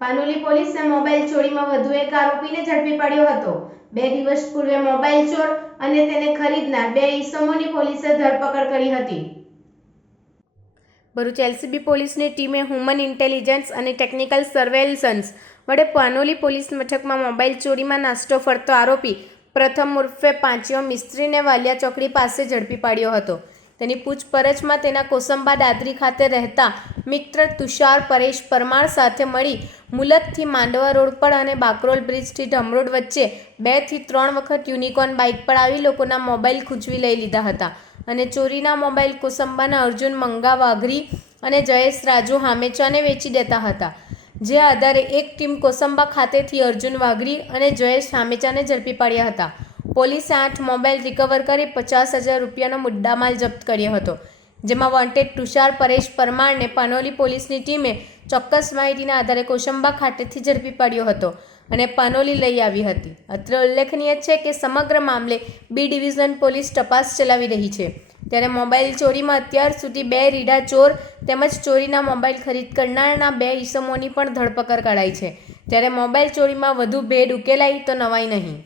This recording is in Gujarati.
પાનોલી પોલીસે મોબાઈલ ચોરીમાં વધુ એક આરોપીને ઝડપી પાડ્યો હતો. બે દિવસ પૂર્વે મોબાઈલ ચોર અને તેને ખરીદનાર બે ઈસમોની પોલીસે ધરપકડ કરી હતી. ભરૂચ એલસીબી પોલીસની ટીમે હ્યુમન ઇન્ટેલિજન્સ અને ટેકનિકલ સર્વેલન્સ વડે પાનોલી પોલીસ મથકમાં મોબાઈલ ચોરીમાં નાસ્તો ફરતો આરોપી પ્રથમ ઉર્ફે પાંચીઓ મિસ્ત્રીને વાલિયા ચોકડી પાસે ઝડપી પાડ્યો હતો. તેની પૂછપરછમાં તેના કોસંબા દાદરી ખાતે રહેતા મિત્ર તુષાર પરેશ પરમાર સાથે મળી મુલતથી માંડવા રોડ પર અને બાકરોલ બ્રિજથી ઢમરોડ વચ્ચે બેથી ત્રણ વખત યુનિકોર્ન બાઇક પર આવી લોકોના મોબાઈલ ખૂંચવી લઈ લીધા હતા અને ચોરીના મોબાઈલ કોસંબાના અર્જુન મંગા વાઘરી અને જયેશ રાજુ હામેચાને વેચી દેતા હતા, જે આધારે એક ટીમ કોસંબા ખાતેથી અર્જુન વાઘરી અને જયેશ હામેચાને ઝડપી પાડ્યા હતા. પોલીસે આઠ મોબાઈલ રિકવર કરી પચાસ હજાર રૂપિયાનો મુદ્દામાલ જપ્ત કર્યો હતો, જેમાં વોન્ટેડ તુષાર, પરેશ પરમારને પાનોલી પોલીસની ટીમે ચોક્કસ માહિતીના આધારે કોશંબા ખાતેથી ઝડપી પાડ્યો હતો અને પાનોલી લઈ આવી હતી. અત્રે ઉલ્લેખનીય છે કે સમગ્ર મામલે બી ડિવિઝન પોલીસ તપાસ ચલાવી રહી છે. ત્યારે મોબાઈલ ચોરીમાં અત્યાર સુધી બે રીડા ચોર તેમજ ચોરીના મોબાઈલ ખરીદ કરનારના બે ઈસમોની પણ ધરપકડ કરાઈ છે. ત્યારે મોબાઈલ ચોરીમાં વધુ ભેદ ઉકેલાય તો નવાઈ નહીં.